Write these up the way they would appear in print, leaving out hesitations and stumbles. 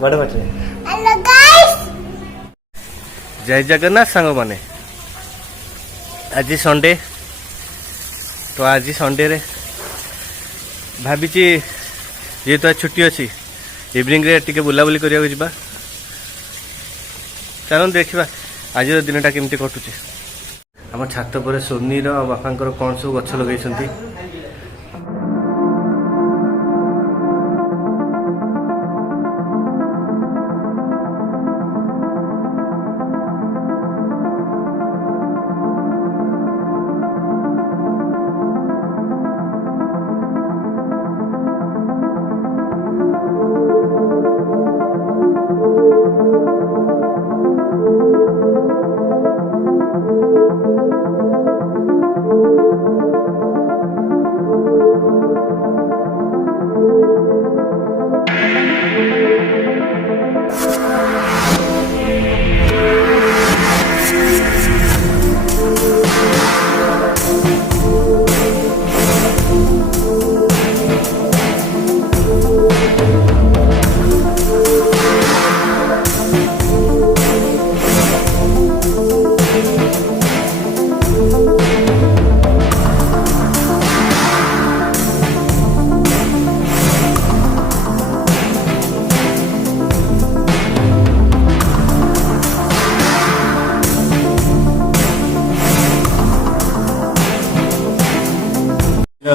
बड़ बाटे hello guys जय जगन्नाथ सांग माने आज संडे तो आज संडे रे भाभी जेहेतु आज छुट्टी अच्छी इवनिंग रे टिके बुलाबुली करिया जिबा चलो देखा आज दिनटा केमती कटुचे आम छात पर सोनीर बापांकर कौन सब गछ लगे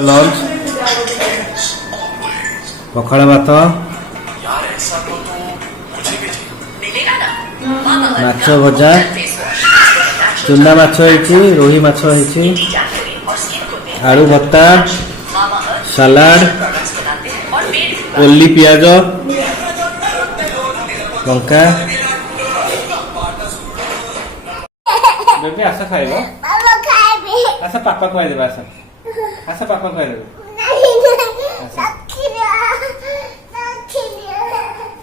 लंच पखाड़ भात माछ भजा चुना माछ रोही माछ आलू भत्ता सलाड ओली पियाज लंका बेबी आस खाइब आस पापा खुआई देबा आस आस पापा खुआई देबे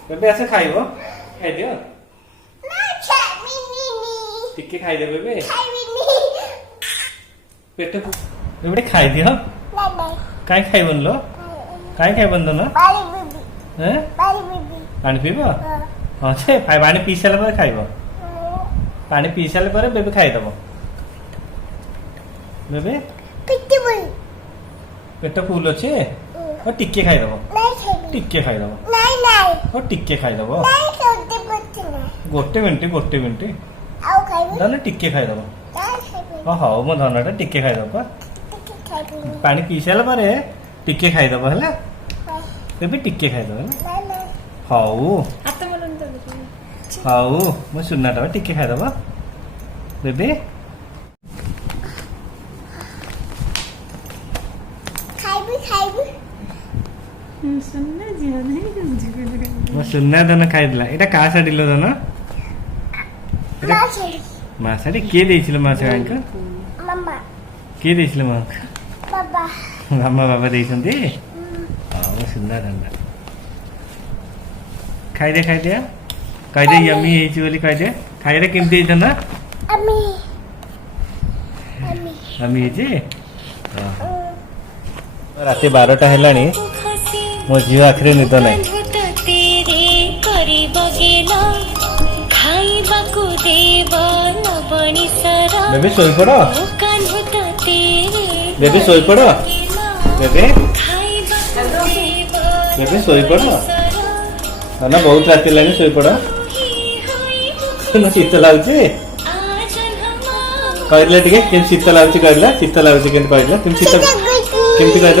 बेबी आस खाइब खाइ दियो टिके खाइ दे बेबी पेट बेबी खाइ दियो काई खाइबन लो काई खाइबन दन हैं पानी पीब हां छे पानी पी साला पर खाइब पानी पी साला पर बेबी खाइ दबो बेबी पेट फुल अच्छे और टिके खाइ दबो टिके खाइ दबो और टिके खाइ दबो गोटे मिनिट ना टिके खाइ दबो हाउ मो धनटा टिके खाइ दबो पानी पी सारा पर टिके खाइ दबो हला बेबी टिके खाइ दबो हाउ हाउ मो सुनाटा टिके खाइ दबो बेबी सुना दाना खाई एटा का साड़ी लो दाना माँ साड़ी के देइछिलो माँ साड़ी का मम्मा के देइछिलो माँ बाबा मम्मा बाबा देइछन्ती हां सुना दाना खाई दे यम्मी हेछि बोली खाई दे केमती हेछ ना अम्मी अम्मी हेछि राति 12टा हेलानी मो झील आखिर निद ना बेबी सोई पड़ बेबी सोई पड़ बेबी सोई पड़ ना बहुत राति लगे सोई पड़ शीत लगुच कहला टे शीत लगुच कहला शीत लगुच के कहला तुम शीत केमती कहल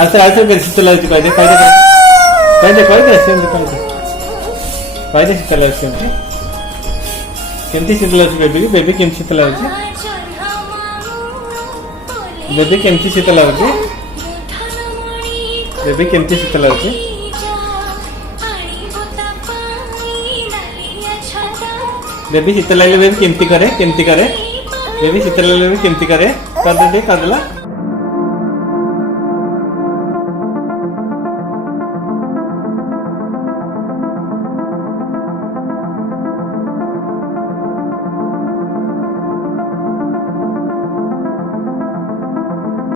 आसे शीत लगुच कहदे कहदे शीत लगुच केमती शीत लगुच बेबी बेबी केमती शीत लगुच बेबी केमती शीत लगुच बेबी केमती शीत लगुच बेबी शीत लगे बेबी केमती करे बेबी शीत लगे बेबी केमती करे कर दे कर देला